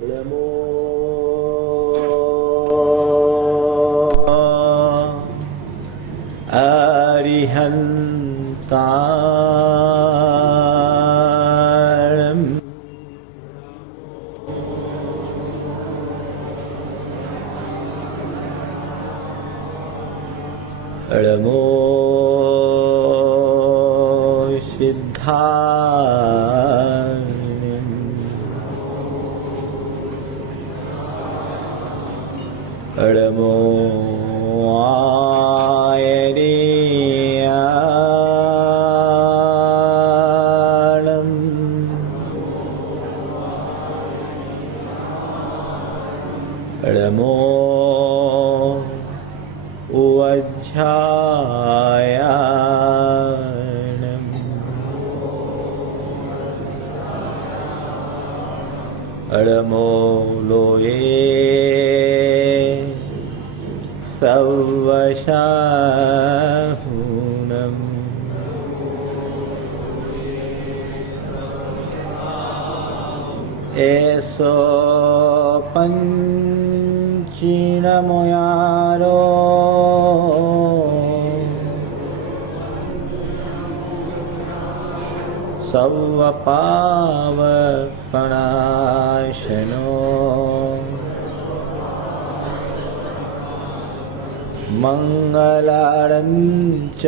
नमो अरिहन्तारम् नमो सिद्धारम् नमो आयर्याणम् नमो उवज्झायाणम् नमो लोये सवशाहुनम् एसो पंचीनमयारो सवपावपणाशनो मंगलारं च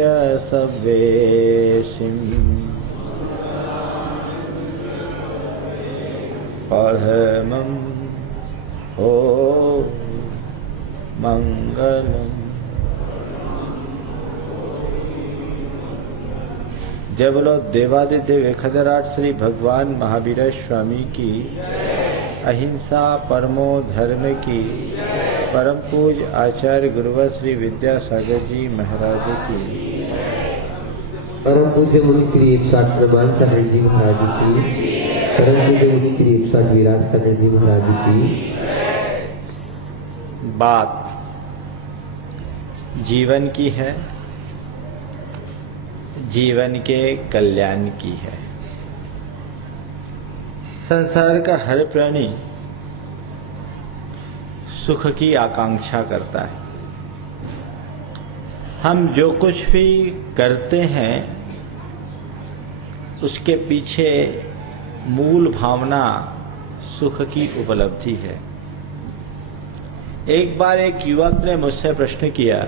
सवेशिम् परमं ओ मंगलम्। जय बोलो देवादिदेव खदराट श्री भगवान महावीर स्वामी की, अहिंसा परमो धर्म की, परम पूज आचार्य गुरुवर श्री विद्यासागर जी महाराज की, परम पूज्य मुनि श्री 160 प्रमाण कर्ण जी महाराज की, परम पूज्य मुनि श्री 160 विराट कर्ण जी महाराज की। बात जीवन की है, जीवन के कल्याण की है। संसार का हर प्राणी सुख की आकांक्षा करता है। हम जो कुछ भी करते हैं उसके पीछे मूल भावना सुख की उपलब्धि है। एक बार एक युवक ने मुझसे प्रश्न किया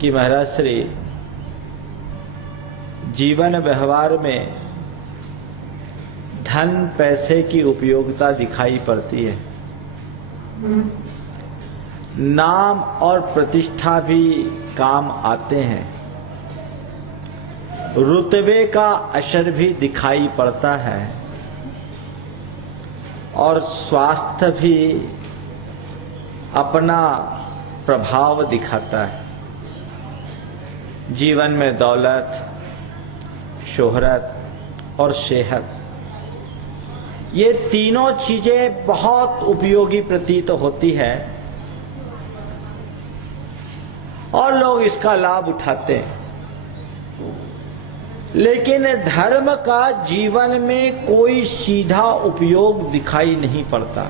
कि महाराज श्री, जीवन व्यवहार में धन पैसे की उपयोगिता दिखाई पड़ती है, नाम और प्रतिष्ठा भी काम आते हैं, रुतबे का असर भी दिखाई पड़ता है और स्वास्थ्य भी अपना प्रभाव दिखाता है। जीवन में दौलत, शोहरत और सेहत, ये तीनों चीजें बहुत उपयोगी प्रतीत होती है और लोग इसका लाभ उठाते हैं। लेकिन धर्म का जीवन में कोई सीधा उपयोग दिखाई नहीं पड़ता।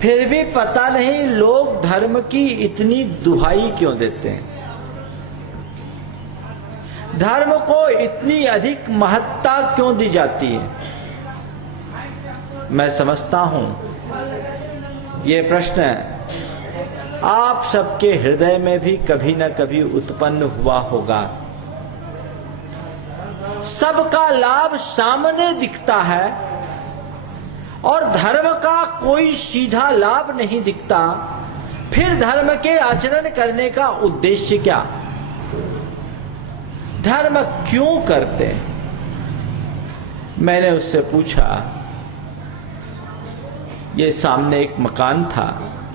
फिर भी पता नहीं लोग धर्म की इतनी दुहाई क्यों देते हैं, धर्म को इतनी अधिक महत्ता क्यों दी जाती है। मैं समझता हूं ये प्रश्न आप सबके हृदय में भी कभी न कभी उत्पन्न हुआ होगा। सबका लाभ सामने दिखता है और धर्म का कोई सीधा लाभ नहीं दिखता, फिर धर्म के आचरण करने का उद्देश्य क्या? धर्म क्यों करते हैं? मैंने उससे पूछा, ये सामने एक मकान था।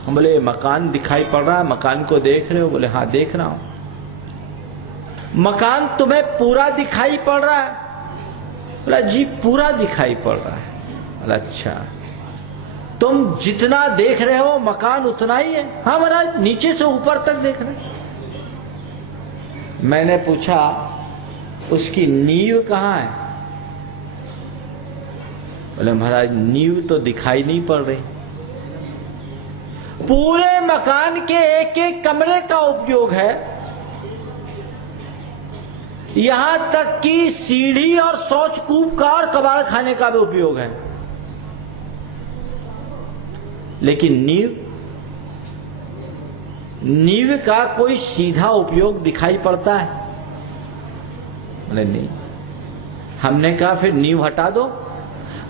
हम बोले मकान दिखाई पड़ रहा है, मकान को देख रहे हो? बोले हाँ देख रहा हूं। मकान तुम्हें पूरा दिखाई पड़ रहा है? बोला जी पूरा दिखाई पड़ रहा है। बोला अच्छा, तुम जितना देख रहे हो मकान उतना ही है? हाँ महाराज, नीचे से ऊपर तक देख रहे। मैंने पूछा उसकी नींव कहाँ है? बोले महाराज नींव तो दिखाई नहीं पड़ रही। पूरे मकान के एक एक कमरे का उपयोग है, यहां तक कि सीढ़ी और शौचकूप का और कबाड़ खाने का भी उपयोग है, लेकिन नींव का कोई सीधा उपयोग दिखाई पड़ता है? बोले नहीं। हमने कहा फिर नींव हटा दो।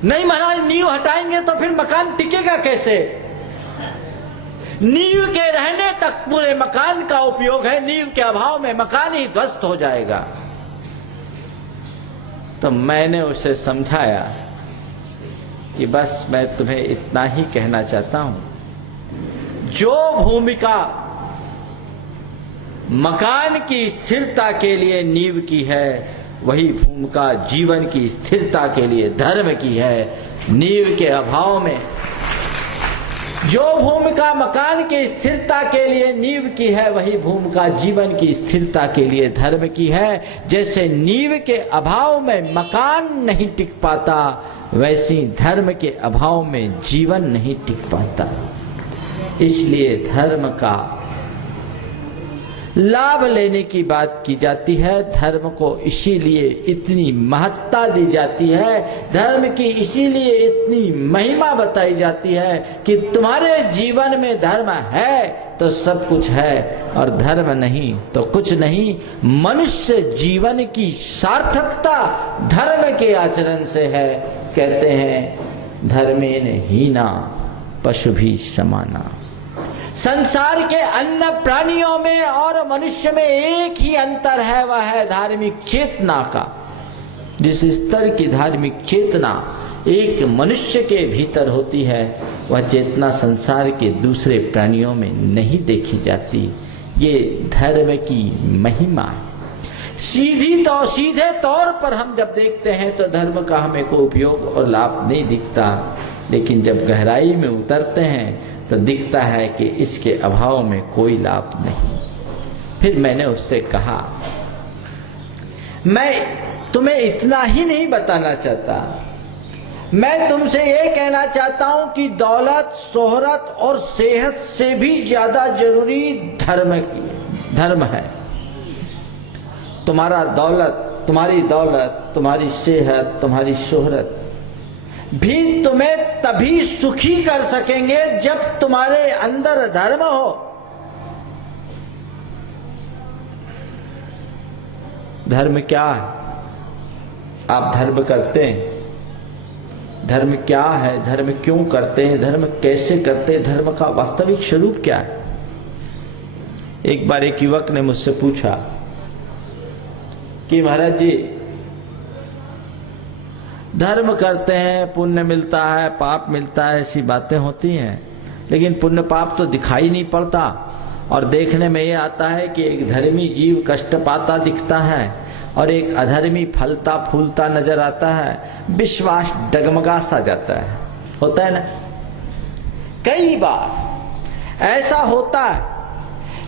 नहीं महाराज, नींव हटाएंगे तो फिर मकान टिकेगा कैसे? नींव के रहने तक पूरे मकान का उपयोग है, नींव के अभाव में मकान ही ध्वस्त हो जाएगा। तो मैंने उसे समझाया कि बस मैं तुम्हें इतना ही कहना चाहता हूं, जो भूमिका मकान की स्थिरता के लिए नींव की है, वही भूमिका जीवन की स्थिरता के लिए धर्म की है। नींव के अभाव में जो भूमिका मकान की स्थिरता के लिए नींव की है, वही भूमिका जीवन की स्थिरता के लिए धर्म की है। जैसे नींव के अभाव में मकान नहीं टिक पाता, वैसे धर्म के अभाव में जीवन नहीं टिक पाता। इसलिए धर्म का लाभ लेने की बात की जाती है, धर्म को इसीलिए इतनी महत्ता दी जाती है, धर्म की इसीलिए इतनी महिमा बताई जाती है कि तुम्हारे जीवन में धर्म है तो सब कुछ है, और धर्म नहीं तो कुछ नहीं। मनुष्य जीवन की सार्थकता धर्म के आचरण से है। कहते हैं धर्मेण हीना पशु भी समाना। संसार के अन्य प्राणियों में और मनुष्य में एक ही अंतर है, वह है धार्मिक चेतना का। जिस स्तर की धार्मिक चेतना एक मनुष्य के भीतर होती है, वह चेतना संसार के दूसरे प्राणियों में नहीं देखी जाती। ये धर्म की महिमा है। सीधे तौर पर हम जब देखते हैं तो धर्म का हमें कोई उपयोग और लाभ नहीं दिखता, लेकिन जब गहराई में उतरते हैं तो दिखता है कि इसके अभाव में कोई लाभ नहीं। फिर मैंने उससे कहा, मैं तुम्हें इतना ही नहीं बताना चाहता, मैं तुमसे ये कहना चाहता हूं कि दौलत, शोहरत और सेहत से भी ज्यादा जरूरी धर्म है। तुम्हारी दौलत, तुम्हारी सेहत, तुम्हारी शोहरत भी तुम्हें तभी सुखी कर सकेंगे जब तुम्हारे अंदर धर्म हो। धर्म क्या है? आप धर्म करते हैं, धर्म क्या है, धर्म क्यों करते हैं, धर्म कैसे करते हैं, धर्म का वास्तविक स्वरूप क्या है? एक बार एक युवक ने मुझसे पूछा कि महाराज जी, धर्म करते हैं, पुण्य मिलता है, पाप मिलता है, ऐसी बातें होती हैं, लेकिन पुण्य पाप तो दिखाई नहीं पड़ता, और देखने में ये आता है कि एक धर्मी जीव कष्ट पाता दिखता है और एक अधर्मी फलता फूलता नजर आता है। विश्वास डगमगा सा जाता है। होता है ना? कई बार ऐसा होता है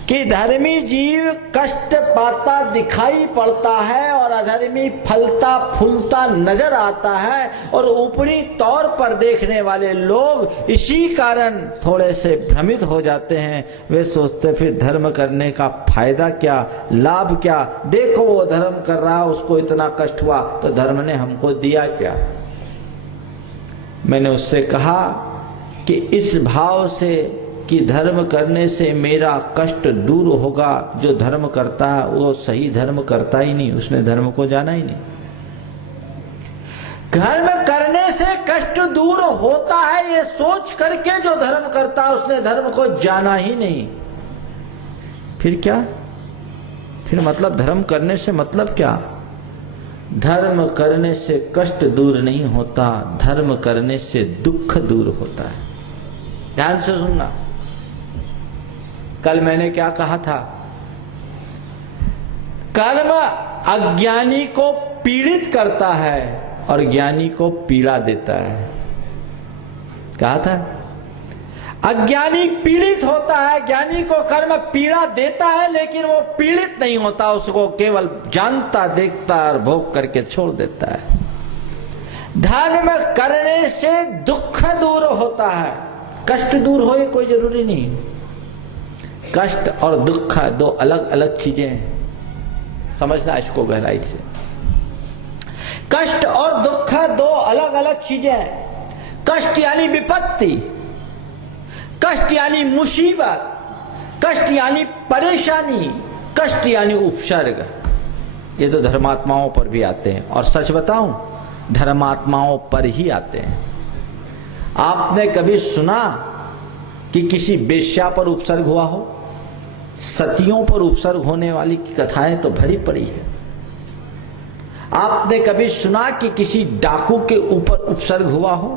कि धर्मी जीव कष्ट पाता दिखाई पड़ता है और अधर्मी फलता फूलता नजर आता है, और ऊपरी तौर पर देखने वाले लोग इसी कारण थोड़े से भ्रमित हो जाते हैं। वे सोचते फिर धर्म करने का फायदा क्या, लाभ क्या? देखो वो धर्म कर रहा, उसको इतना कष्ट हुआ, तो धर्म ने हमको दिया क्या? मैंने उससे कहा कि इस भाव से कि धर्म करने से मेरा कष्ट दूर होगा, जो धर्म करता है वो सही धर्म करता ही नहीं, उसने धर्म को जाना ही नहीं। धर्म करने से कष्ट दूर होता है ये सोच करके जो धर्म करता है उसने धर्म को जाना ही नहीं। फिर क्या? फिर मतलब धर्म करने से मतलब क्या? धर्म करने से कष्ट दूर नहीं होता, धर्म करने से दुख दूर होता है। ध्यान से सुनना। कल मैंने क्या कहा था? कर्म अज्ञानी को पीड़ित करता है और ज्ञानी को पीड़ा देता है। कहा था अज्ञानी पीड़ित होता है, ज्ञानी को कर्म पीड़ा देता है, लेकिन वो पीड़ित नहीं होता, उसको केवल जानता देखता और भोग करके छोड़ देता है। धर्म करने से दुख दूर होता है, कष्ट दूर हो ये कोई जरूरी नहीं। कष्ट और दुख दो अलग अलग चीजें हैं, समझना इसको गहराई से। कष्ट और दुख दो अलग अलग चीजें हैं। कष्ट यानी विपत्ति, कष्ट यानी मुसीबत, कष्ट यानी परेशानी, कष्ट यानी उपसर्ग। ये तो धर्मात्माओं पर भी आते हैं, और सच बताऊं धर्मात्माओं पर ही आते हैं। आपने कभी सुना कि किसी वेश्या पर उपसर्ग हुआ हो? सतियों पर उपसर्ग होने वाली की कथाएं तो भरी पड़ी है। आपने कभी सुना कि किसी डाकू के ऊपर उपसर्ग हुआ हो?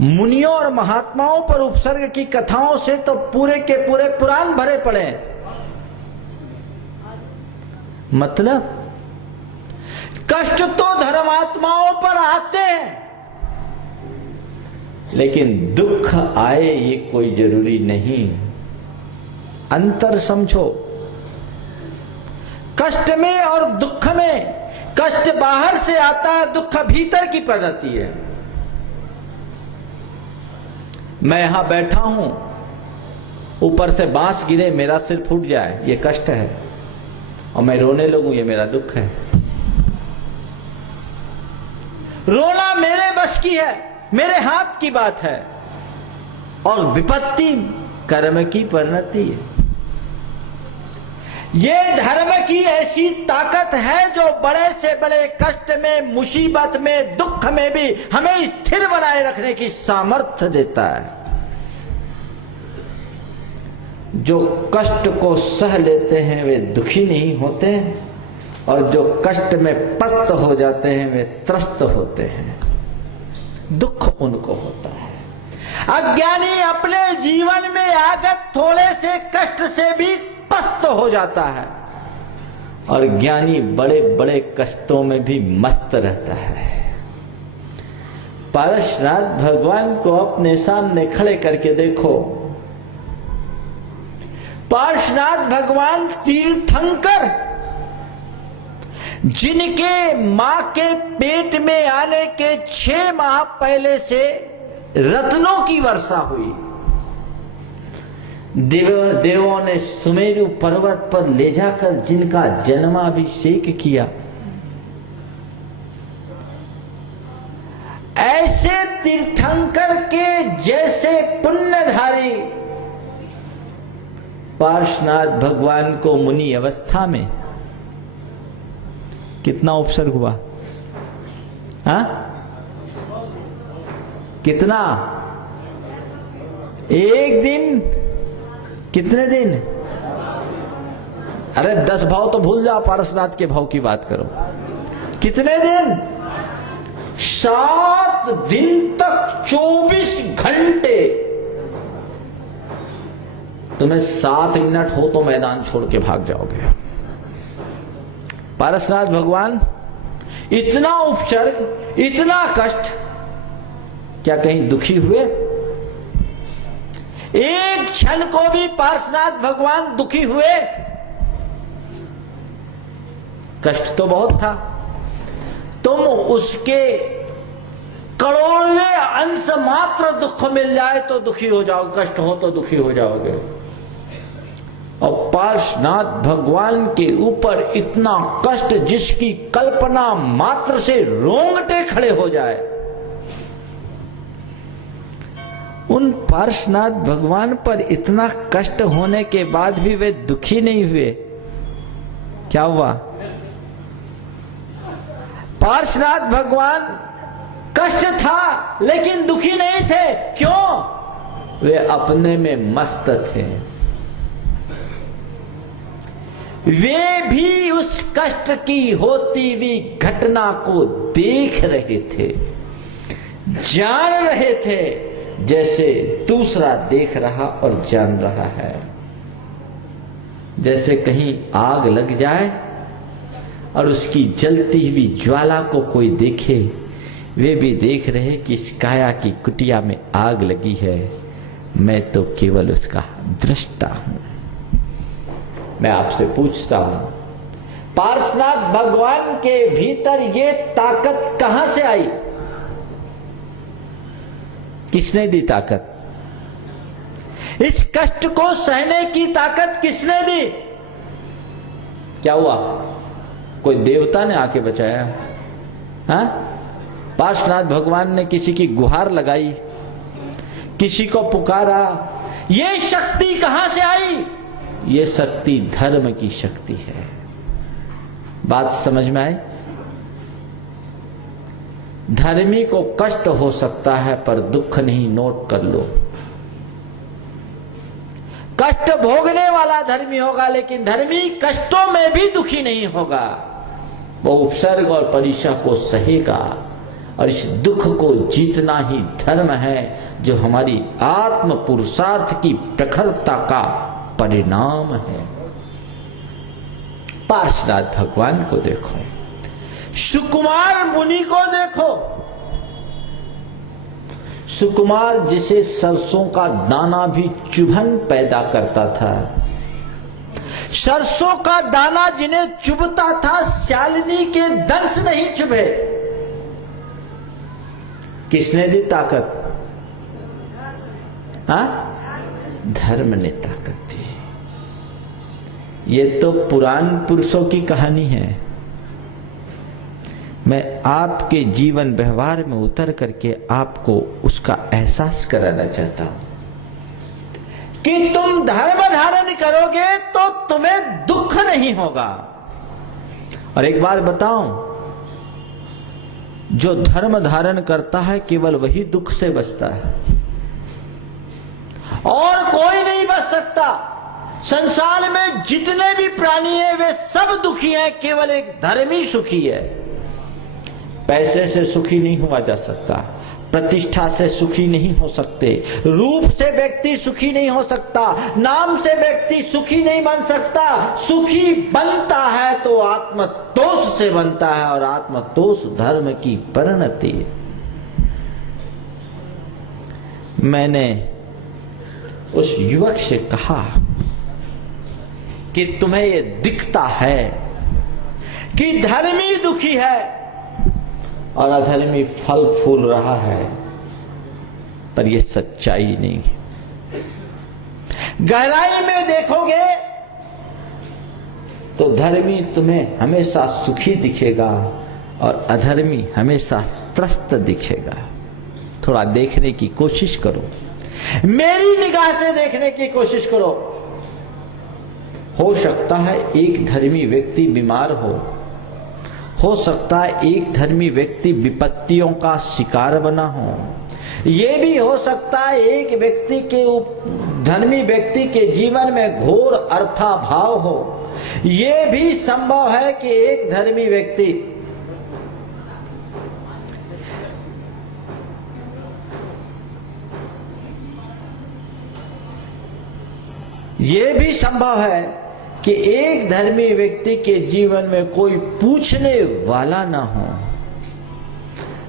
मुनियों और महात्माओं पर उपसर्ग की कथाओं से तो पूरे के पूरे पुराण भरे पड़े हैं। मतलब कष्ट तो धर्मात्माओं पर आते हैं, लेकिन दुख आए ये कोई जरूरी नहीं। अंतर समझो। कष्ट में और दुख में, कष्ट बाहर से आता है, दुख भीतर की पड़ती है। मैं यहां बैठा हूं, ऊपर से बांस गिरे, मेरा सिर फूट जाए, ये कष्ट है, और मैं रोने लगूं, ये मेरा दुख है। रोना मेरे बस की है, मेरे हाथ की बात है, और विपत्ति कर्म की परिणति है। ये धर्म की ऐसी ताकत है जो बड़े से बड़े कष्ट में, मुसीबत में, दुख में भी हमें स्थिर बनाए रखने की सामर्थ्य देता है। जो कष्ट को सह लेते हैं वे दुखी नहीं होते, और जो कष्ट में पस्त हो जाते हैं वे त्रस्त होते हैं। दुख उनको होता है। अज्ञानी अपने जीवन में आगत थोड़े से कष्ट से भी पस्त हो जाता है, और ज्ञानी बड़े बड़े कष्टों में भी मस्त रहता है। पारसनाथ भगवान को अपने सामने खड़े करके देखो। पारसनाथ भगवान तीर्थंकर, जिनके मां के पेट में आने के 6 माह पहले से रत्नों की वर्षा हुई। देवों ने सुमेरु पर्वत पर ले जाकर जिनका जन्माभिषेक किया, ऐसे तीर्थंकर के जैसे पुण्यधारी पार्श्वनाथ भगवान को मुनि अवस्था में कितना उपसर्ग हुआ? हाँ, कितना? एक दिन? कितने दिन? अरे 10 भाव तो भूल जाओ, पारसनाथ के भाव की बात करो। कितने दिन? 7 दिन तक 24 घंटे। तुम्हें 7 मिनट हो तो मैदान छोड़ के भाग जाओगे। पारसनाथ भगवान इतना उपसर्ग, इतना कष्ट, क्या कहीं दुखी हुए? एक क्षण को भी पार्श्वनाथ भगवान दुखी हुए? कष्ट तो बहुत था। तुम उसके करोड़वें अंश मात्र दुख मिल जाए तो दुखी हो जाओगे, कष्ट हो तो दुखी हो जाओगे। और पार्श्वनाथ भगवान के ऊपर इतना कष्ट जिसकी कल्पना मात्र से रोंगटे खड़े हो जाए, उन पार्श्वनाथ भगवान पर इतना कष्ट होने के बाद भी वे दुखी नहीं हुए। क्या हुआ? पार्श्वनाथ भगवान कष्ट था लेकिन दुखी नहीं थे। क्यों? वे अपने में मस्त थे। वे भी उस कष्ट की होती हुई घटना को देख रहे थे, जान रहे थे, जैसे दूसरा देख रहा और जान रहा है। जैसे कहीं आग लग जाए और उसकी जलती हुई ज्वाला को कोई देखे, वे भी देख रहे कि इस काया की कुटिया में आग लगी है, मैं तो केवल उसका दृष्टा हूं। मैं आपसे पूछता हूं, पार्श्वनाथ भगवान के भीतर ये ताकत कहां से आई? किसने दी ताकत? इस कष्ट को सहने की ताकत किसने दी? क्या हुआ? कोई देवता ने आके बचाया? हाँ? पार्श्वनाथ भगवान ने किसी की गुहार लगाई, किसी को पुकारा? ये शक्ति कहां से आई? ये शक्ति धर्म की शक्ति है। बात समझ में आए? धर्मी को कष्ट हो सकता है पर दुख नहीं, नोट कर लो। कष्ट भोगने वाला धर्मी होगा, लेकिन धर्मी कष्टों में भी दुखी नहीं होगा। वो उपसर्ग और परीक्षा को सहेगा, और इस दुख को जीतना ही धर्म है, जो हमारी आत्म पुरुषार्थ की प्रखरता का परिणाम है। पार्श्वनाथ भगवान को देखो, सुकुमार मुनि को देखो। सुकुमार जिसे सरसों का दाना भी चुभन पैदा करता था, सरसों का दाना जिन्हें चुभता था, शालिनी के दंश नहीं चुभे। किसने दी ताकत? हाँ? धर्म ने ताकत दी। ये तो पुराण पुरुषों की कहानी है। मैं आपके जीवन व्यवहार में उतर करके आपको उसका एहसास कराना चाहता हूं कि तुम धर्म धारण करोगे तो तुम्हें दुख नहीं होगा। और एक बात बताऊं, जो धर्म धारण करता है केवल वही दुख से बचता है, और कोई नहीं बच सकता। संसार में जितने भी प्राणी हैं वे सब दुखी हैं, केवल एक धर्मी सुखी है। पैसे से सुखी नहीं हुआ जा सकता, प्रतिष्ठा से सुखी नहीं हो सकते, रूप से व्यक्ति सुखी नहीं हो सकता, नाम से व्यक्ति सुखी नहीं बन सकता। सुखी बनता है तो आत्मतोष से बनता है, और आत्मतोष धर्म की परिणति। मैंने उस युवक से कहा कि तुम्हें ये दिखता है कि धर्मी दुखी है और अधर्मी फल फूल रहा है, पर यह सच्चाई नहीं है। गहराई में देखोगे तो धर्मी तुम्हें हमेशा सुखी दिखेगा और अधर्मी हमेशा त्रस्त दिखेगा। थोड़ा देखने की कोशिश करो, मेरी निगाह से देखने की कोशिश करो। हो सकता है एक धर्मी व्यक्ति बीमार हो सकता है एक धर्मी व्यक्ति विपत्तियों का शिकार बना हो, यह भी हो सकता है एक व्यक्ति के धर्मी व्यक्ति के जीवन में घोर अर्थाभाव हो। यह भी संभव है कि एक धर्मी व्यक्ति यह भी संभव है कि एक धर्मी व्यक्ति के जीवन में कोई पूछने वाला ना हो,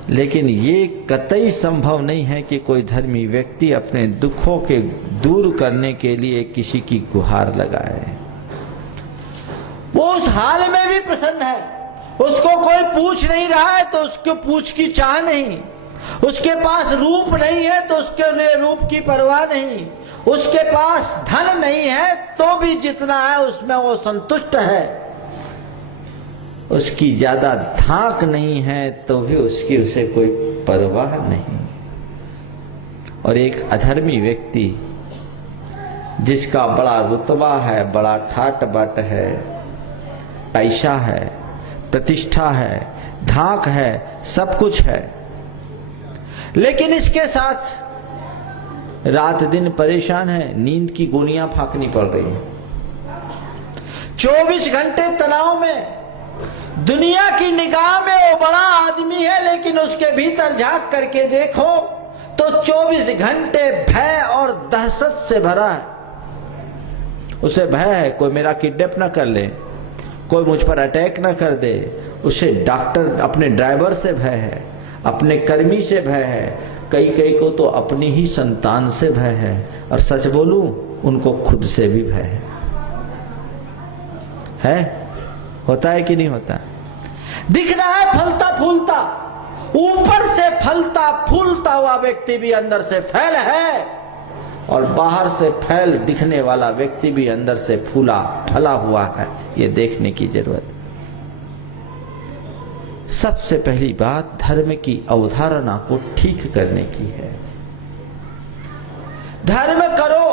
लेकिन ये कतई संभव नहीं है कि कोई धर्मी व्यक्ति अपने दुखों के दूर करने के लिए किसी की गुहार लगाए। वो उस हाल में भी प्रसन्न है, उसको कोई पूछ नहीं रहा है तो उसको पूछ की चाह नहीं, उसके पास रूप नहीं है तो उसके लिए रूप की परवाह नहीं, उसके पास धन नहीं है तो भी जितना है उसमें वो संतुष्ट है, उसकी ज्यादा धाक नहीं है तो भी उसकी उसे कोई परवाह नहीं। और एक अधर्मी व्यक्ति जिसका बड़ा रुतबा है, बड़ा ठाट बाट है, पैसा है, प्रतिष्ठा है, धाक है, सब कुछ है, लेकिन इसके साथ रात दिन परेशान है, नींद की गोलियां फांकनी पड़ रही है, 24 घंटे तनाव में, दुनिया की निगाह में वो बड़ा आदमी है, लेकिन उसके भीतर झांक करके देखो तो 24 घंटे भय और दहशत से भरा है। उसे भय है कोई मेरा किडनैप ना कर ले, कोई मुझ पर अटैक ना कर दे, उसे डॉक्टर अपने ड्राइवर से भय है, अपने कर्मी से भय है, कई को तो अपनी ही संतान से भय है, और सच बोलूं उनको खुद से भी भय है। होता है कि नहीं होता? दिख रहा है फलता फूलता, ऊपर से फलता फूलता हुआ व्यक्ति भी अंदर से फैल है, और बाहर से फैल दिखने वाला व्यक्ति भी अंदर से फूला फला हुआ है। ये देखने की जरूरत है। सबसे पहली बात धर्म की अवधारणा को ठीक करने की है। धर्म करो,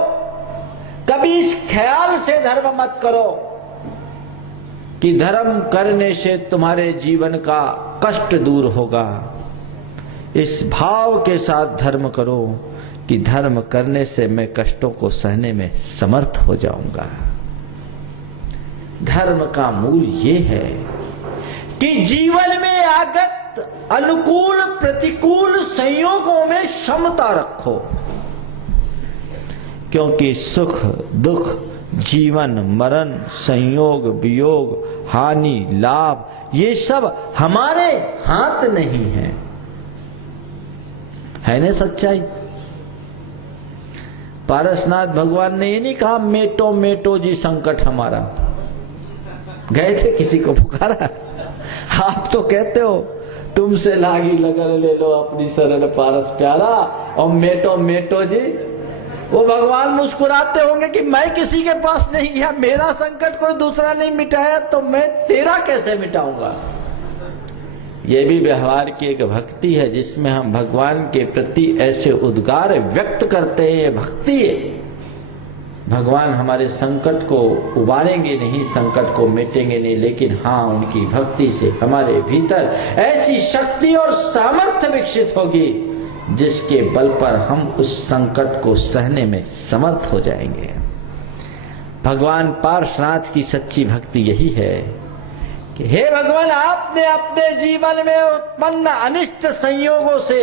कभी इस ख्याल से धर्म मत करो कि धर्म करने से तुम्हारे जीवन का कष्ट दूर होगा। इस भाव के साथ धर्म करो कि धर्म करने से मैं कष्टों को सहने में समर्थ हो जाऊंगा। धर्म का मूल ये है कि जीवन में आगत अनुकूल प्रतिकूल संयोगों में समता रखो, क्योंकि सुख दुख, जीवन मरण, संयोग वियोग, हानि लाभ, ये सब हमारे हाथ नहीं है ना सच्चाई। पारसनाथ भगवान ने ये नहीं कहा मेटो मेटो जी संकट हमारा, गए थे किसी को पुकारा। आप तो कहते हो तुमसे लागी लगन ले लो अपनी शरण पारस प्यारा, और मेटो मेटो जी। वो भगवान मुस्कुराते होंगे कि मैं किसी के पास नहीं गया, मेरा संकट कोई दूसरा नहीं मिटाया तो मैं तेरा कैसे मिटाऊंगा। ये भी व्यवहार की एक भक्ति है, जिसमें हम भगवान के प्रति ऐसे उद्गार व्यक्त करते हैं। भक्ति है। भगवान हमारे संकट को उबारेंगे नहीं, संकट को मिटेंगे नहीं, लेकिन हाँ उनकी भक्ति से हमारे भीतर ऐसी शक्ति और सामर्थ्य विकसित होगी जिसके बल पर हम उस संकट को सहने में समर्थ हो जाएंगे। भगवान पार्श्वनाथ की सच्ची भक्ति यही है कि हे भगवान, आपने अपने जीवन में उत्पन्न अनिष्ट संयोगों से,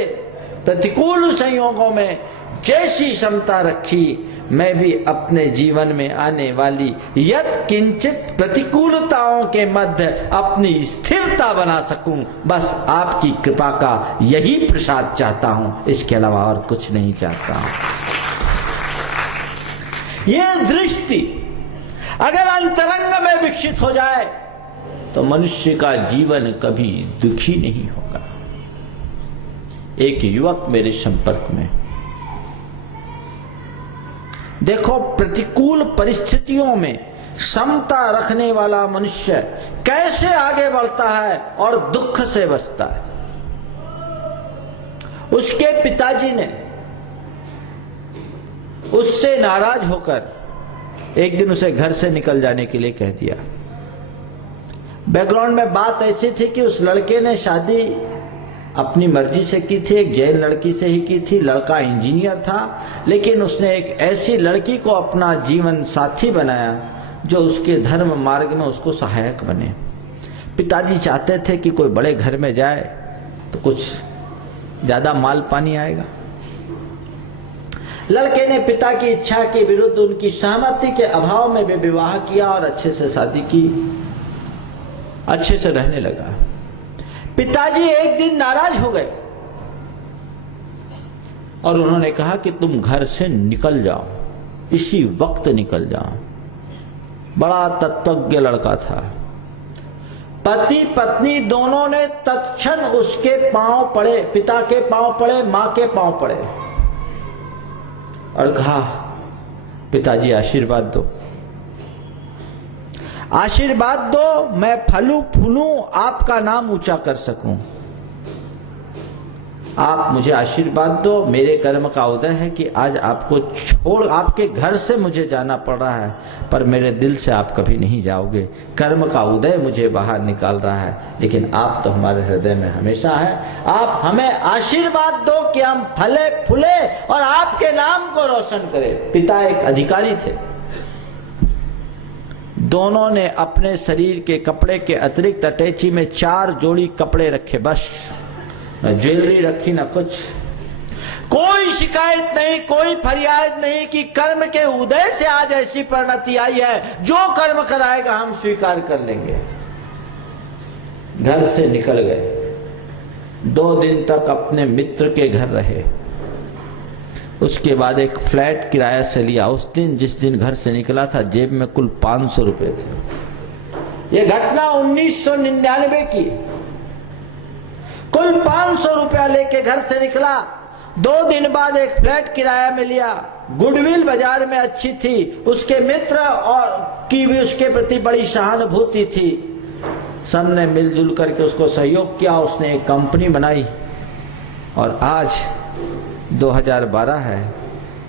प्रतिकूल संयोगों में जैसी क्षमता रखी, मैं भी अपने जीवन में आने वाली यत् किंचित प्रतिकूलताओं के मध्य अपनी स्थिरता बना सकूं। बस आपकी कृपा का यही प्रसाद चाहता हूं, इसके अलावा और कुछ नहीं चाहता हूं। ये दृष्टि अगर अंतरंग में विकसित हो जाए तो मनुष्य का जीवन कभी दुखी नहीं होगा। एक युवक मेरे संपर्क में, देखो प्रतिकूल परिस्थितियों में समता रखने वाला मनुष्य कैसे आगे बढ़ता है और दुख से बचता है। उसके पिताजी ने उससे नाराज होकर एक दिन उसे घर से निकल जाने के लिए कह दिया। बैकग्राउंड में बात ऐसी थी कि उस लड़के ने शादी अपनी मर्जी से की थी, एक जैन लड़की से ही की थी। लड़का इंजीनियर था, लेकिन उसने एक ऐसी लड़की को अपना जीवन साथी बनाया जो उसके धर्म मार्ग में उसको सहायक बने। पिताजी चाहते थे कि कोई बड़े घर में जाए तो कुछ ज्यादा माल पानी आएगा। लड़के ने पिता की इच्छा के विरुद्ध, उनकी सहमति के अभाव में वे विवाह किया और अच्छे से शादी की, अच्छे से रहने लगा। पिताजी एक दिन नाराज हो गए और उन्होंने कहा कि तुम घर से निकल जाओ, इसी वक्त निकल जाओ। बड़ा तत्वज्ञ लड़का था। पति पत्नी दोनों ने तत्क्षण उसके पांव पड़े, पिता के पांव पड़े, मां के पांव पड़े और कहा पिताजी आशीर्वाद दो, आशीर्वाद दो, मैं फलूं फूलूं, आपका नाम ऊंचा कर सकूं। आप मुझे आशीर्वाद दो। मेरे कर्म का उदय है कि आज आपको छोड़ आपके घर से मुझे जाना पड़ रहा है, पर मेरे दिल से आप कभी नहीं जाओगे। कर्म का उदय मुझे बाहर निकाल रहा है, लेकिन आप तो हमारे हृदय में हमेशा है। आप हमें आशीर्वाद दो कि हम फले फूले और आपके नाम को रोशन करें। पिता एक अधिकारी थे। दोनों ने अपने शरीर के कपड़े के अतिरिक्त अटैची में 4 जोड़ी कपड़े रखे, बस न ज्वेलरी रखी न कुछ। कोई शिकायत नहीं, कोई फरियाद नहीं कि कर्म के उदय से आज ऐसी परिणति आई है, जो कर्म कराएगा हम स्वीकार कर लेंगे। घर से निकल गए। 2 दिन तक अपने मित्र के घर रहे। उसके बाद एक फ्लैट किराया से लिया। उस दिन जिस दिन घर से निकला था, जेब में कुल 500 रुपए थे। यह घटना 1999 की। कुल 500 रुपया लेके घर से निकला। 2 दिन बाद एक फ्लैट किराया में लिया। गुडविल बाजार में अच्छी थी, उसके मित्र और की भी उसके प्रति बड़ी सहानुभूति थी। सबने मिलजुल करके उसको सहयोग किया, उसने एक कंपनी बनाई और आज 2012 है।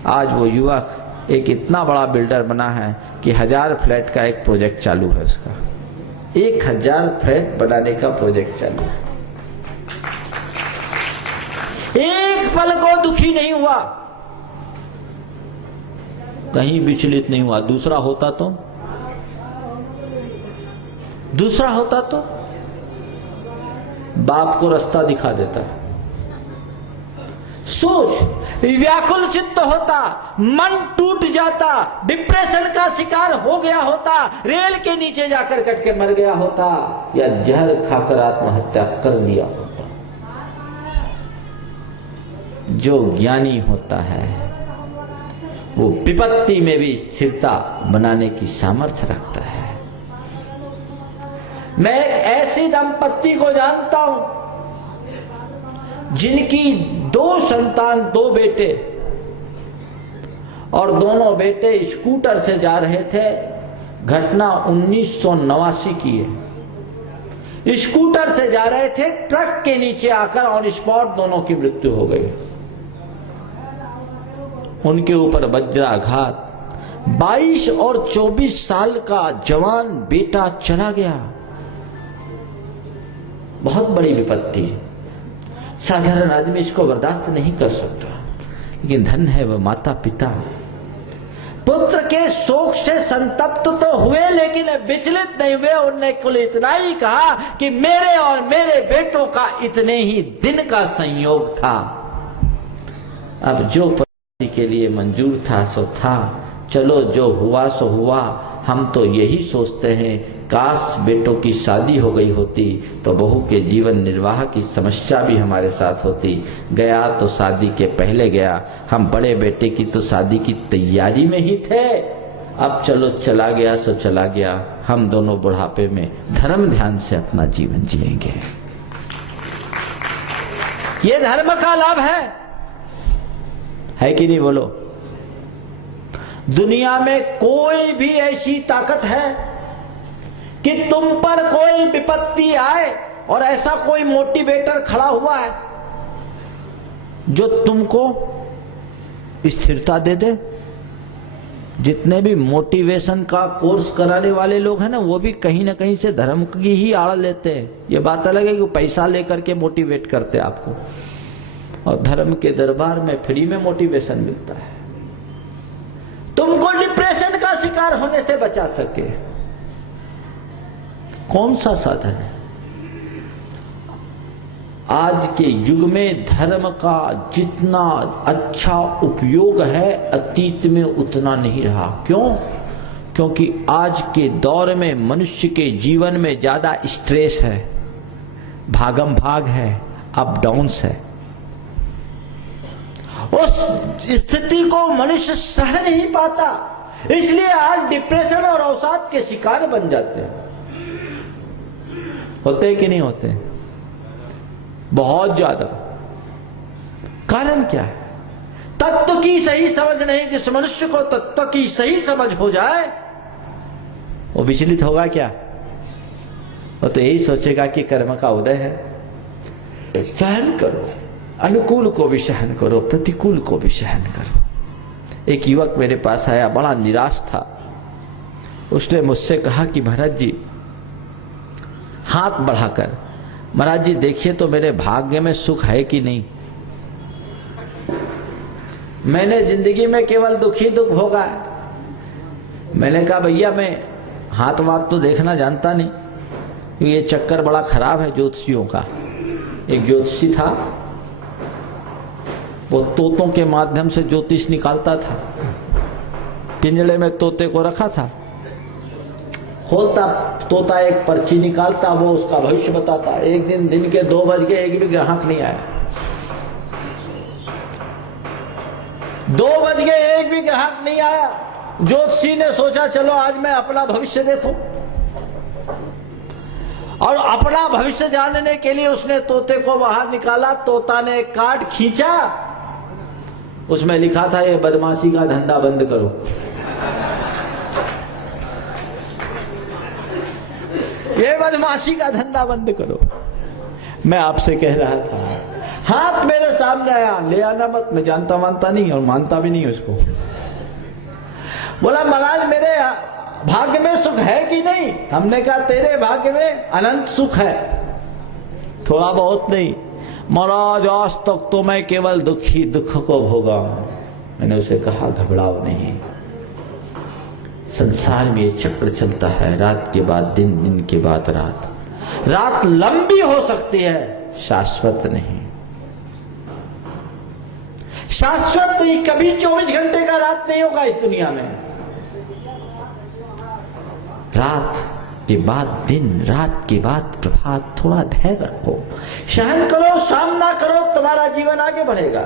आज वो युवक एक इतना बड़ा बिल्डर बना है कि 1000 फ्लैट का एक प्रोजेक्ट चालू है उसका। 1000 फ्लैट बनाने का प्रोजेक्ट चालू है। एक पल को दुखी नहीं हुआ, कहीं विचलित नहीं हुआ। दूसरा होता तो बाप को रास्ता दिखा देता। सोच, व्याकुल चित्त होता, मन टूट जाता, डिप्रेशन का शिकार हो गया होता, रेल के नीचे जाकर कट के मर गया होता, या जहर खाकर आत्महत्या कर लिया होता। जो ज्ञानी होता है वो विपत्ति में भी स्थिरता बनाने की सामर्थ्य रखता है। मैं एक ऐसी दंपत्ति को जानता हूं जिनकी 2 संतान, 2 बेटे, और दोनों बेटे स्कूटर से जा रहे थे। घटना 1989 की है। स्कूटर से जा रहे थे, ट्रक के नीचे आकर ऑन स्पॉट दोनों की मृत्यु हो गई। उनके ऊपर वज्राघात। 22 और 24 साल का जवान बेटा चला गया। बहुत बड़ी विपत्ति है, साधारण आदमी इसको बर्दाश्त नहीं कर सकता। लेकिन धन है वह माता पिता। पुत्र के शोक से संतप्त तो हुए, लेकिन विचलित नहीं हुए। उन्होंने कुल इतना ही कहा कि मेरे और मेरे बेटों का इतने ही दिन का संयोग था। अब जो के लिए मंजूर था सो था, चलो जो हुआ सो हुआ। हम तो यही सोचते हैं, काश बेटों की शादी हो गई होती तो बहू के जीवन निर्वाह की समस्या भी हमारे साथ होती। गया तो शादी के पहले गया, हम बड़े बेटे की तो शादी की तैयारी में ही थे। अब चलो चला गया सो चला गया, हम दोनों बुढ़ापे में धर्म ध्यान से अपना जीवन जिएंगे। ये धर्म का लाभ है कि नहीं बोलो? दुनिया में कोई भी ऐसी ताकत है कि तुम पर कोई विपत्ति आए और ऐसा कोई मोटिवेटर खड़ा हुआ है जो तुमको स्थिरता दे दे? जितने भी मोटिवेशन का कोर्स कराने वाले लोग हैं ना, वो भी कहीं ना कहीं से धर्म की ही आड़ लेते हैं। ये बात अलग है कि पैसा लेकर के मोटिवेट करते आपको, और धर्म के दरबार में फ्री में मोटिवेशन मिलता है। तुमको डिप्रेशन का शिकार होने से बचा सके कौन सा साधन है? आज के युग में धर्म का जितना अच्छा उपयोग है, अतीत में उतना नहीं रहा। क्यों? क्योंकि आज के दौर में मनुष्य के जीवन में ज्यादा स्ट्रेस है, भागम भाग है, अप डाउन्स है। उस स्थिति को मनुष्य सह नहीं पाता, इसलिए आज डिप्रेशन और अवसाद के शिकार बन जाते हैं। होते कि नहीं होते? बहुत ज्यादा। कारण क्या है? तत्व की सही समझ नहीं। जिस मनुष्य को तत्व की सही समझ हो जाए वो विचलित होगा क्या? वो तो यही सोचेगा कि कर्म का उदय है। सहन करो, अनुकूल को भी सहन करो, प्रतिकूल को भी सहन करो। एक युवक मेरे पास आया, बड़ा निराश था। उसने मुझसे कहा कि महाराज जी, हाथ बढ़ाकर, महाराज जी देखिए तो मेरे भाग्य में सुख है कि नहीं। मैंने जिंदगी में केवल दुखी दुख भोगा है। मैंने कहा भैया मैं हाथ वाथ तो देखना जानता नहीं, ये चक्कर बड़ा खराब है ज्योतिषियों का। एक ज्योतिषी था, वो तोतों के माध्यम से ज्योतिष निकालता था। पिंजड़े में तोते को रखा था, खोलता तोता एक पर्ची निकालता, वो उसका भविष्य बताता। एक दिन दिन के 2 बज गए, एक भी ग्राहक नहीं आया। 2 बज गए, एक भी ग्राहक नहीं आया। ज्योतिषी ने सोचा चलो आज मैं अपना भविष्य देखूं। और अपना भविष्य जानने के लिए उसने तोते को बाहर निकाला। तोता ने एक कार्ड खींचा, उसमें लिखा था ये बदमाशी का धंधा बंद करो। ये बदमाशी का धंधा बंद करो। मैं आपसे कह रहा था, हाथ मेरे सामने आया, ले आना मत, मैं जानता मानता नहीं और मानता भी नहीं उसको। बोला महाराज मेरे भाग्य में सुख है कि नहीं? हमने कहा तेरे भाग्य में अनंत सुख है, थोड़ा बहुत नहीं। महाराज आज तक तो मैं केवल दुख को भोगा हूं। मैंने उसे कहा घबराओ नहीं, संसार में ये चक्र चलता है, रात के बाद दिन, दिन के बाद रात। रात लंबी हो सकती है, शाश्वत नहीं। शाश्वत नहीं, कभी 24 घंटे का रात नहीं होगा इस दुनिया में। रात के बाद दिन, रात के बाद प्रभात। थोड़ा धैर्य रखो, सहन करो, सामना करो, तुम्हारा जीवन आगे बढ़ेगा।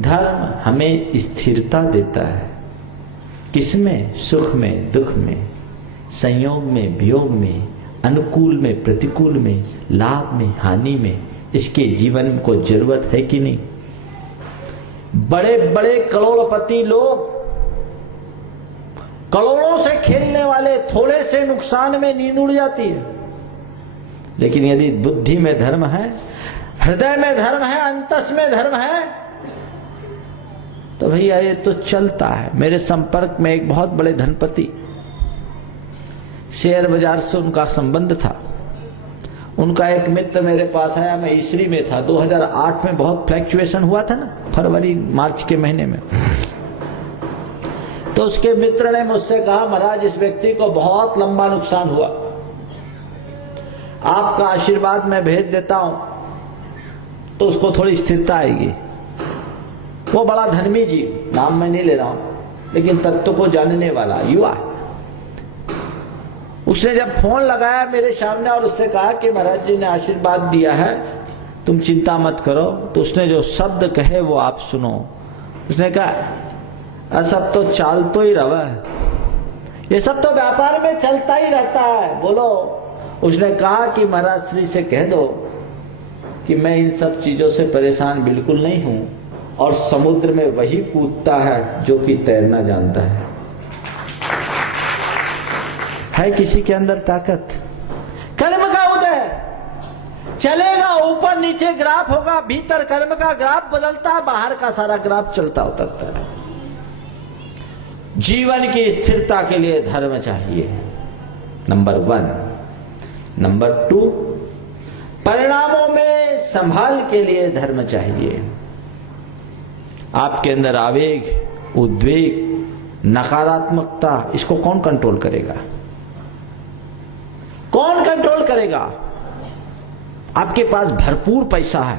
धर्म हमें स्थिरता देता है। किसमें? सुख में, दुख में, संयोग में, वियोग में, अनुकूल में, प्रतिकूल में, लाभ में, हानि में। इसके जीवन को जरूरत है कि नहीं? बड़े बड़े करोड़पति लोग, करोड़ों से खेलने वाले, थोड़े से नुकसान में नींद उड़ जाती है। लेकिन यदि बुद्धि में धर्म है, हृदय में धर्म है, अंतस में धर्म है, तो भैया ये तो चलता है। मेरे संपर्क में एक बहुत बड़े धनपति, शेयर बाजार से उनका संबंध था। उनका एक मित्र मेरे पास आया, मैं ईसरी में था, 2008 में बहुत फ्लैक्चुएशन हुआ था ना, फरवरी मार्च के महीने में। तो उसके मित्र ने मुझसे कहा महाराज इस व्यक्ति को बहुत लंबा नुकसान हुआ, आपका आशीर्वाद मैं भेज देता हूं तो उसको थोड़ी स्थिरता आएगी। वो बड़ा धर्मी जीव, नाम मैं नहीं ले रहा हूं, लेकिन तत्व को जानने वाला युवा। उसने जब फोन लगाया मेरे सामने और उससे कहा कि महाराज जी ने आशीर्वाद दिया है, तुम चिंता मत करो, तो उसने जो शब्द कहे वो आप सुनो। उसने कहा सब तो चाल तो ही रहा है, ये सब तो व्यापार में चलता ही रहता है, बोलो। उसने कहा कि महाराज श्री से कह दो कि मैं इन सब चीजों से परेशान बिल्कुल नहीं हूं, और समुद्र में वही कूदता है जो कि तैरना जानता है। किसी के अंदर ताकत, कर्म का उदय चलेगा, ऊपर नीचे ग्राफ होगा, भीतर कर्म का ग्राफ बदलता है, बाहर का सारा ग्राफ चलता उतरता है। जीवन की स्थिरता के लिए धर्म चाहिए, नंबर 1। नंबर 2, परिणामों में संभाल के लिए धर्म चाहिए। आपके अंदर आवेग, उद्वेग, नकारात्मकता, इसको कौन कंट्रोल करेगा? कौन कंट्रोल करेगा? आपके पास भरपूर पैसा है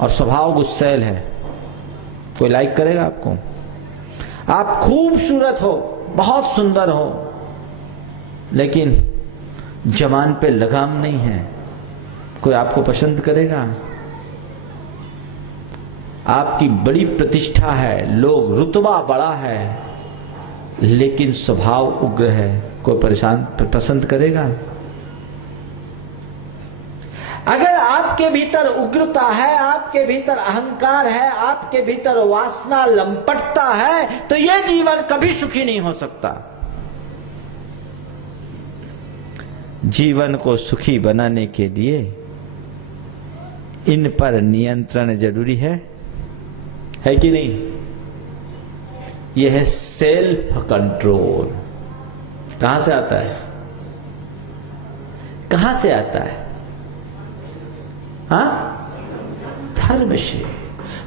और स्वभाव गुस्सैल है, कोई लाइक करेगा आपको? आप खूबसूरत हो, बहुत सुंदर हो, लेकिन जवान पे लगाम नहीं है, कोई आपको पसंद करेगा? आपकी बड़ी प्रतिष्ठा है, लोग, रुतबा बड़ा है, लेकिन स्वभाव उग्र है, कोई पसंद करेगा? अगर आपके भीतर उग्रता है, आपके भीतर अहंकार है, आपके भीतर वासना लंपटता है, तो यह जीवन कभी सुखी नहीं हो सकता। जीवन को सुखी बनाने के लिए इन पर नियंत्रण जरूरी है कि नहीं? यह है सेल्फ कंट्रोल। कहां से आता है? कहां से आता है? धर्म से।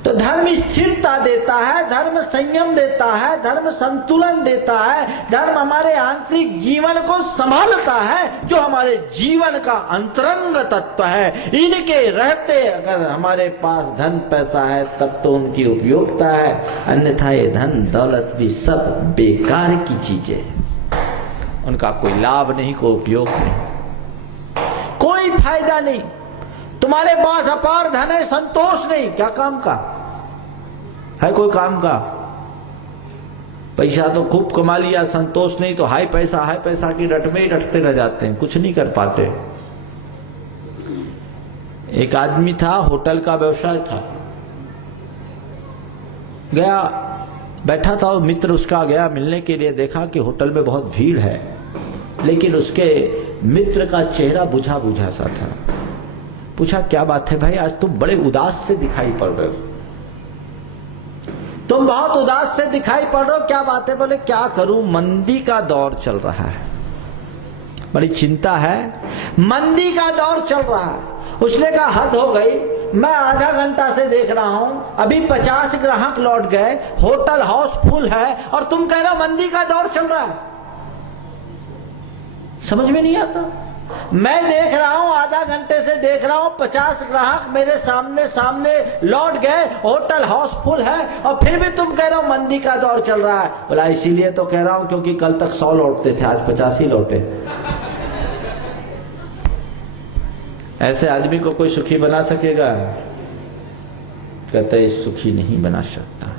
तो धर्म स्थिरता देता है, धर्म संयम देता है, धर्म संतुलन देता है, धर्म हमारे आंतरिक जीवन को संभालता है, जो हमारे जीवन का अंतरंग तत्व है। इनके रहते अगर हमारे पास धन पैसा है तब तो उनकी उपयोगिता है, अन्यथा ये धन दौलत भी सब बेकार की चीजें हैं, उनका कोई लाभ नहीं, कोई उपयोग नहीं, कोई फायदा नहीं। तुम्हारे पास अपार धन है, संतोष नहीं, क्या काम का है? कोई काम का? पैसा तो खूब कमा लिया, संतोष नहीं तो हाय पैसा की रट में ही रटते रह जाते हैं, कुछ नहीं कर पाते। एक आदमी था, होटल का व्यवसाय था, गया बैठा था, मित्र उसका गया मिलने के लिए, देखा कि होटल में बहुत भीड़ है, लेकिन उसके मित्र का चेहरा बुझा बुझा सा था। पूछा क्या बात है भाई, आज तुम बड़े उदास से दिखाई पड़ रहे हो, तुम बहुत उदास से दिखाई पड़ रहे हो, क्या बात है? बोले क्या करूं, मंदी का दौर चल रहा है, बड़ी चिंता है, मंदी का दौर चल रहा है। उसने कहा हद हो गई, मैं आधा घंटा से देख रहा हूं, अभी 50 ग्राहक लौट गए, होटल हाउसफुल है, और तुम कह रहे हो मंदी का दौर चल रहा है। समझ में नहीं आता। मैं देख रहा हूं, आधा घंटे से देख रहा हूं, 50 ग्राहक मेरे सामने लौट गए, होटल हाउसफुल है, और फिर भी तुम कह रहे हो मंदी का दौर चल रहा है। बोला इसीलिए तो कह रहा हूं क्योंकि कल तक 100 लौटते थे, आज 50 ही लौटे। ऐसे आदमी को कोई सुखी बना सकेगा? कहते सुखी नहीं बना सकता।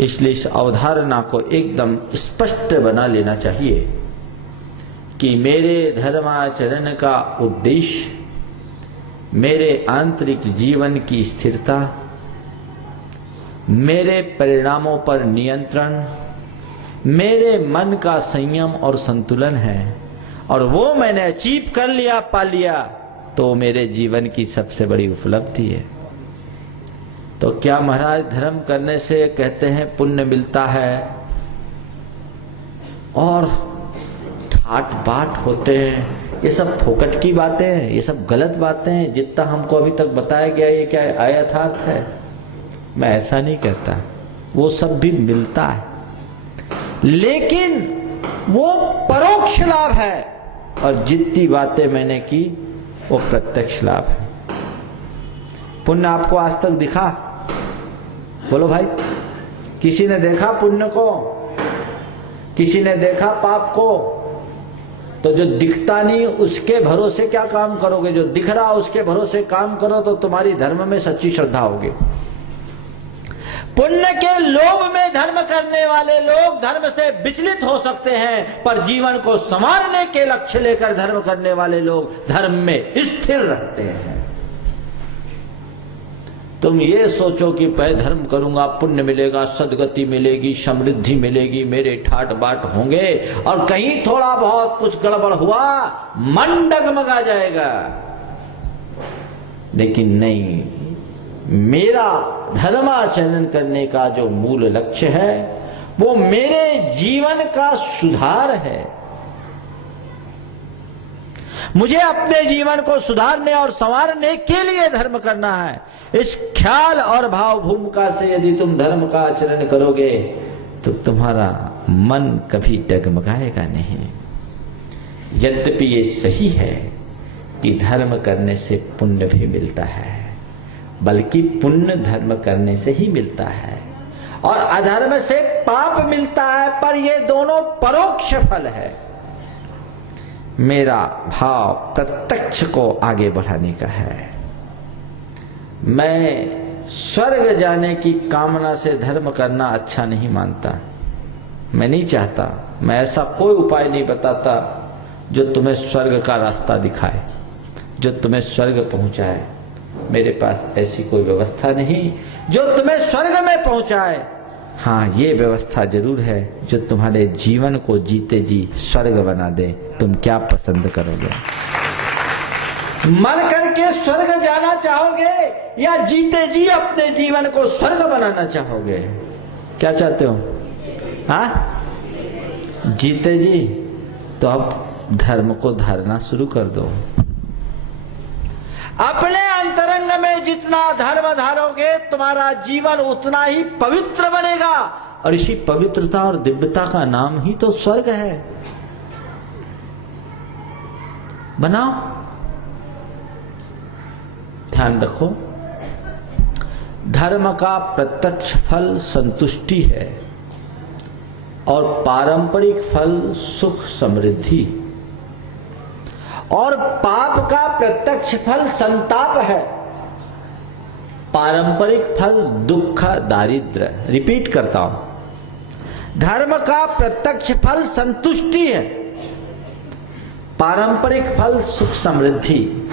इसलिए इस अवधारणा को एकदम स्पष्ट बना लेना चाहिए कि मेरे धर्माचरण का उद्देश्य मेरे आंतरिक जीवन की स्थिरता, मेरे परिणामों पर नियंत्रण, मेरे मन का संयम और संतुलन है, और वो मैंने अचीव कर लिया, पा लिया, तो मेरे जीवन की सबसे बड़ी उपलब्धि है। तो क्या महाराज धर्म करने से कहते हैं पुण्य मिलता है और ठाट बाट होते हैं, ये सब फोकट की बातें हैं, ये सब गलत बातें हैं। जितना हमको अभी तक बताया गया ये क्या यथार्थ है? मैं ऐसा नहीं कहता, वो सब भी मिलता है, लेकिन वो परोक्ष लाभ है, और जितनी बातें मैंने की वो प्रत्यक्ष लाभ है। पुण्य आपको आज तक दिखा? बोलो भाई, किसी ने देखा पुण्य को? किसी ने देखा पाप को? तो जो दिखता नहीं उसके भरोसे क्या काम करोगे? जो दिख रहा उसके भरोसे काम करो तो तुम्हारी धर्म में सच्ची श्रद्धा होगी। पुण्य के लोभ में धर्म करने वाले लोग धर्म से विचलित हो सकते हैं, पर जीवन को संवारने के लक्ष्य लेकर धर्म करने वाले लोग धर्म में स्थिर रहते हैं। तुम ये सोचो कि मैं धर्म करूंगा, पुण्य मिलेगा, सदगति मिलेगी, समृद्धि मिलेगी, मेरे ठाट बाट होंगे, और कहीं थोड़ा बहुत कुछ गड़बड़ हुआ मन डगमगा जाएगा। लेकिन नहीं, मेरा धर्माचरण करने का जो मूल लक्ष्य है वो मेरे जीवन का सुधार है। मुझे अपने जीवन को सुधारने और संवारने के लिए धर्म करना है। इस ख्याल और भाव भूमिका से यदि तुम धर्म का आचरण करोगे तो तुम्हारा मन कभी डगमगाएगा नहीं। यद्यपि ये सही है कि धर्म करने से पुण्य भी मिलता है, बल्कि पुण्य धर्म करने से ही मिलता है और अधर्म से पाप मिलता है, पर ये दोनों परोक्ष फल है। मेरा भाव प्रत्यक्ष को आगे बढ़ाने का है। मैं स्वर्ग जाने की कामना से धर्म करना अच्छा नहीं मानता, मैं नहीं चाहता। मैं ऐसा कोई उपाय नहीं बताता जो तुम्हें स्वर्ग का रास्ता दिखाए, जो तुम्हें स्वर्ग पहुंचाए। मेरे पास ऐसी कोई व्यवस्था नहीं जो तुम्हें स्वर्ग में पहुंचाए। हाँ, ये व्यवस्था जरूर है जो तुम्हारे जीवन को जीते जी स्वर्ग बना दे। तुम क्या पसंद करोगे? मर करके स्वर्ग जाना चाहोगे या जीते जी अपने जीवन को स्वर्ग बनाना चाहोगे? क्या चाहते हो? हाँ, जीते जी? तो अब धर्म को धारना शुरू कर दो। अपने अंतरंग में जितना धर्म धारोगे तुम्हारा जीवन उतना ही पवित्र बनेगा, और इसी पवित्रता और दिव्यता का नाम ही तो स्वर्ग है। बनाओ, ध्यान रखो, धर्म का प्रत्यक्ष फल संतुष्टि है और पारंपरिक फल सुख समृद्धि, और पाप का प्रत्यक्ष फल संताप है, पारंपरिक फल दुख दारिद्र्य। रिपीट करता हूं, धर्म का प्रत्यक्ष फल संतुष्टि है, पारंपरिक फल सुख समृद्धि,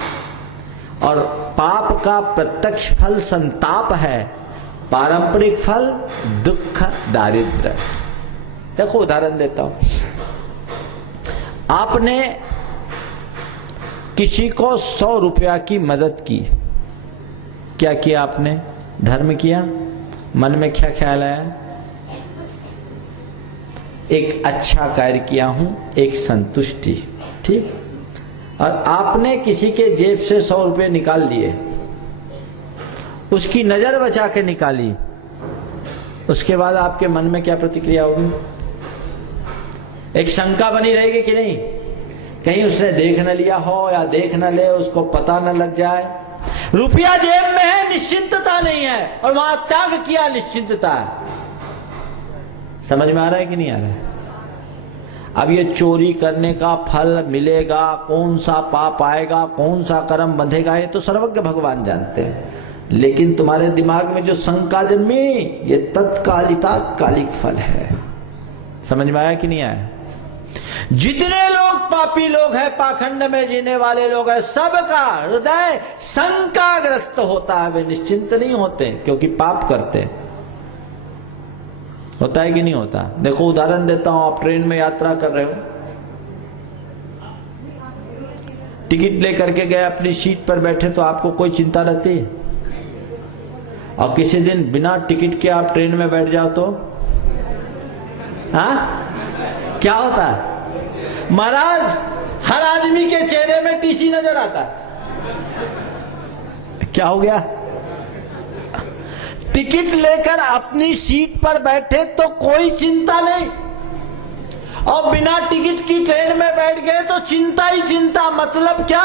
और पाप का प्रत्यक्ष फल संताप है, पारंपरिक फल दुख दारिद्र्य। देखो उदाहरण देता हूं, आपने किसी को 100 रुपया की मदद की, क्या किया आपने? धर्म किया। मन में क्या ख्याल आया? एक अच्छा कार्य किया हूं, एक संतुष्टि, ठीक। और आपने किसी के जेब से 100 रुपये निकाल लिए, उसकी नजर बचा के निकाली, उसके बाद आपके मन में क्या प्रतिक्रिया होगी? एक शंका बनी रहेगी कि नहीं, कहीं उसने देख न लिया हो या देख न ले, उसको पता न लग जाए। रुपया जेब में है, निश्चिंतता नहीं है, और वहां त्याग किया, निश्चिंतता है। समझ में आ रहा है कि नहीं आ रहा है? अब ये चोरी करने का फल मिलेगा, कौन सा पाप आएगा, कौन सा कर्म बंधेगा, ये तो सर्वज्ञ भगवान जानते हैं। लेकिन तुम्हारे दिमाग में जो शंका जन्मी, ये तात्कालिक फल है। समझ में आया कि नहीं आया? जितने लोग पापी लोग हैं, पाखंड में जीने वाले लोग हैं, सबका हृदय शंकाग्रस्त होता है, वे निश्चिंत नहीं होते क्योंकि पाप करते हैं। होता है कि नहीं होता? देखो उदाहरण देता हूं, आप ट्रेन में यात्रा कर रहे हो, टिकट लेकर के गए, अपनी सीट पर बैठे, तो आपको कोई चिंता रहती है? और किसी दिन बिना टिकट के आप ट्रेन में बैठ जाओ तो क्या होता है? महाराज, हर आदमी के चेहरे में टीसी नजर आता है। क्या हो गया? टिकट लेकर अपनी सीट पर बैठे तो कोई चिंता नहीं, और बिना टिकट की ट्रेन में बैठ गए तो चिंता ही चिंता। मतलब क्या?